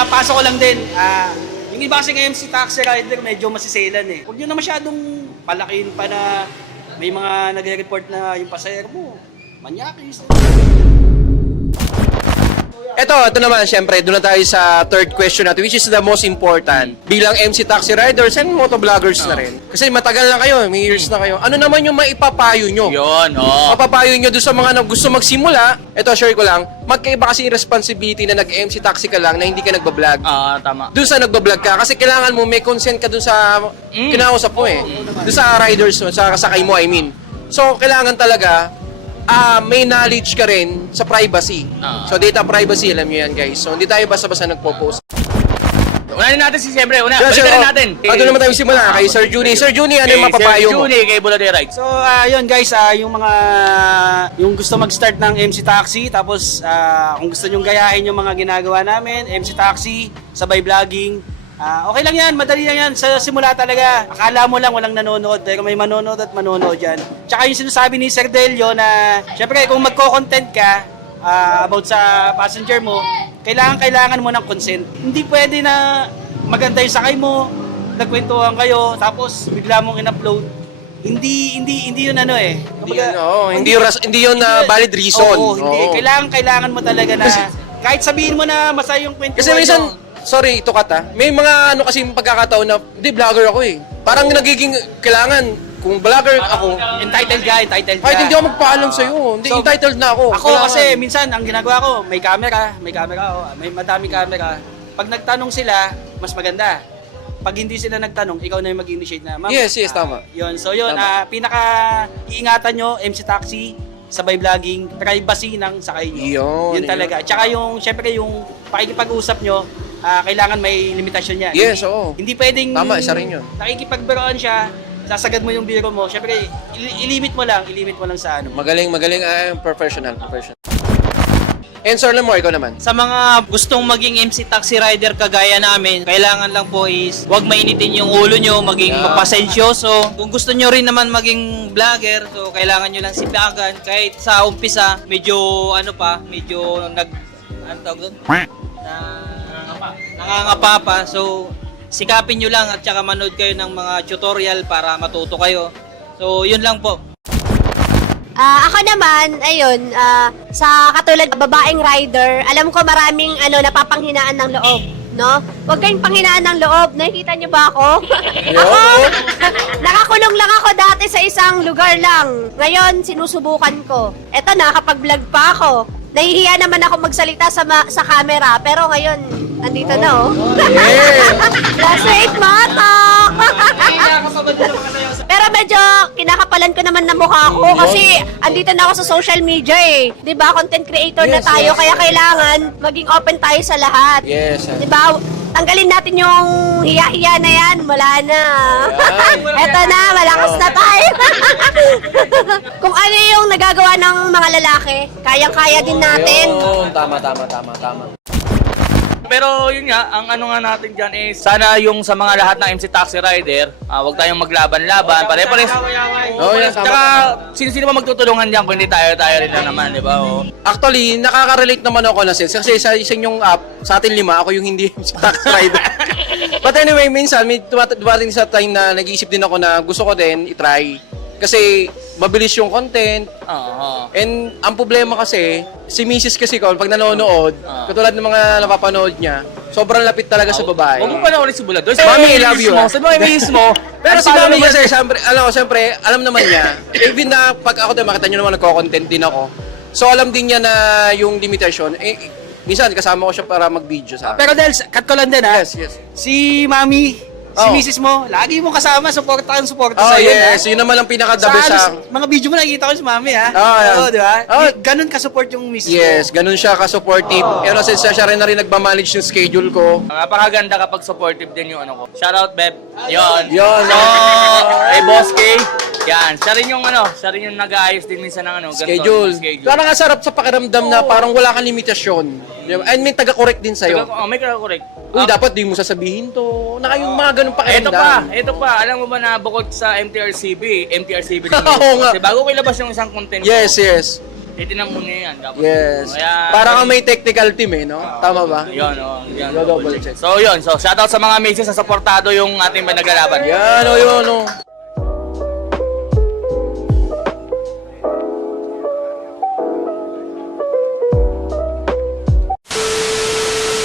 mapasok ko lang din. Yung iba kasi ngayon si taxi rider medyo masiselan eh. Huwag nyo na masyadong palakin pa na may mga nagre-report na yung pasahero mo. Manyakis. Ito naman, syempre, doon na tayo sa third question natin, which is the most important. Bilang MC taxi riders and motovloggers na rin. Kasi matagal na kayo, may years na kayo. Ano naman yung maipapayo nyo? Yun, Mapapayo nyo doon sa mga gusto magsimula. Ito, share ko lang, magkaiba kasi yung responsibility na nag-MC taxi ka lang na hindi ka nagbablog. Tama. Doon sa nagbablog ka, kasi kailangan mo may consent ka doon sa kinausap mo eh. Doon sa riders mo, sa kasakay mo, I mean. So, kailangan talaga, may knowledge ka rin sa privacy. So, data privacy, alam nyo yan, guys. So, hindi tayo basta-basta nagpo-post. Unahin natin siyempre, balikan natin. Doon naman tayo simula kay Sir Juni. Sir Juni, ano yung mapapayo mo? Sir Juni, kay Bulade Rides. So, yun guys, yung gusto mag-start ng MC Taxi, tapos kung gusto nyong gayahin yung mga ginagawa namin, MC Taxi, sabay vlogging, okay lang yan, madali lang yan. Sa simula talaga, akala mo lang walang nanonood, pero may manonood at manonood yan. Tsaka yung sinasabi ni Sir Delio na, syempre kung magko-content ka about sa passenger mo, kailangan mo ng consent. Hindi pwede na maganda yung sakay mo, nagkwentuhan kayo, tapos bigla mong in-upload. Hindi yun ano eh. Hindi yun valid reason. Oo, hindi. Kailangan mo talaga na, kahit sabihin mo na masaya yung kwentuhan Kasi minsan, nyo, sorry, ito may mga kasi pagkakataon na, hindi, vlogger ako eh. Parang nagiging, kailangan, kung vlogger ako, entitled ka. kahit hindi ako magpaalam sa'yo, hindi, So, entitled na ako. Ako kasi minsan, ang ginagawa ko, may camera ako, may madami camera. Pag nagtanong sila, mas maganda. Pag hindi sila nagtanong, ikaw na yung mag-initiate na, ma'am. Yes, tama. Yun, so yun, pinaka-iingatan nyo, MC Taxi, sabay vlogging, privacy ng sakay nyo. Yun talaga. Tsaka yung, syempre yung pakikipag-usap nyo, kailangan may limitasyon yan. Yes, oo. Hindi pwedeng Tama, isa rin yun. Nakikipagbiroan siya, sasagad mo yung biro mo. Syempre, ilimit mo lang sa ano. Magaling, professional. And Sir Lamore, ikaw naman. Sa mga gustong maging MC taxi rider kagaya namin, kailangan lang po is huwag mainitin yung ulo nyo, maging mapasensyoso. Kung gusto nyo rin naman maging vlogger, so kailangan nyo lang sipagan. Kahit sa umpisa, medyo nangangapa pa. So, sikapin nyo lang at saka manood kayo ng mga tutorial para matuto kayo. So, yun lang po. Ako naman, ayun, sa katulad babaeng rider, alam ko maraming napapanghinaan ng loob, no? Huwag kayong panghinaan ng loob. Nakikita niyo ba ako? Ako, nakakulong lang ako dati sa isang lugar lang. Ngayon, sinusubukan ko. Eto, nakakapag-vlog pa ako. Nahihiya naman ako magsalita sa camera, pero ngayon, nandito na, oh. Last week, matok! Pero medyo kinakapalan ko naman na mukha ko kasi andito na ako sa social media eh. 'Di ba? Content creator na tayo kaya kailangan maging open tayo sa lahat. Yes. 'Di ba? Tanggalin natin yung hiya-hiya na yan. Wala na. Eto na, malakas na tayo. Kung ano yung nagagawa ng mga lalaki, kayang-kaya din natin. Tama. Pero yun nga, ang ano nga natin dyan is, sana yung sa mga lahat ng MC Taxi Rider, wag tayong maglaban-laban, pare-pares. Tsaka, sino ba magtutulungan dyan kung hindi tayo rin lang naman, di ba? Actually, nakaka-relate naman ako na sales kasi sa inyong app, sa atin 5, ako yung hindi MC taxi rider. But anyway, minsan, may dumating sa time na nag-iisip din ako na gusto ko din i-try. Kasi mabilis yung content. And ang problema kasi, si Mrs. kasi ko, pag nanonood, katulad ng mga napapanood niya, sobrang lapit talaga sa babae. Huwag mo panoorin si Bulado. Mami, I love you. Sabi mo, mismo. Pero si Mami kasi, siyempre, alam naman niya, even na pag ako din, makita niyo naman nagko-content din ako. So alam din niya na yung limitation, minsan kasama ko siya para mag-video sa akin. Pero Dels, cut ko lang din ha. Yes. Si Mami, si Mrs. mo, lagi mo kasama, suporta sa'yo. Yes, yun naman ang pinaka-the best sa... Mga video mo nakikita ko si Mami ha. Oo, di ba? Ganun ka-support yung Mrs. mo. Yes, ganun siya ka-supportive. Pero since siya rin na rin nagmamanage yung schedule ko. Napakaganda kapag supportive din yung ano ko. Shoutout, Beb. Yun. Yun. So, kay Boss K. Yan. Siya rin yung nag-aayos din minsan ng ano. Schedule. Parang nga sarap sa pakiramdam na parang wala kang limitasyon. And may taga-correct din sa'yo. May correct. Uy, dapat di mo sasabihin to. Yung mga ganun pakiramdam. Ito pa. Alam mo ba na bukod sa MTRCB din Oo nga. kasi bago ko ilabas yung isang content Yes. Titinang muna yan. Tapos, Yes. Kaya, Para kang may technical team eh, no? Tama ba? Yun, oh. Yun. Double check. So, yun. So, shoutout sa mga Macy's na supportado yung ating pinaglalaban. Yan, o yun, o.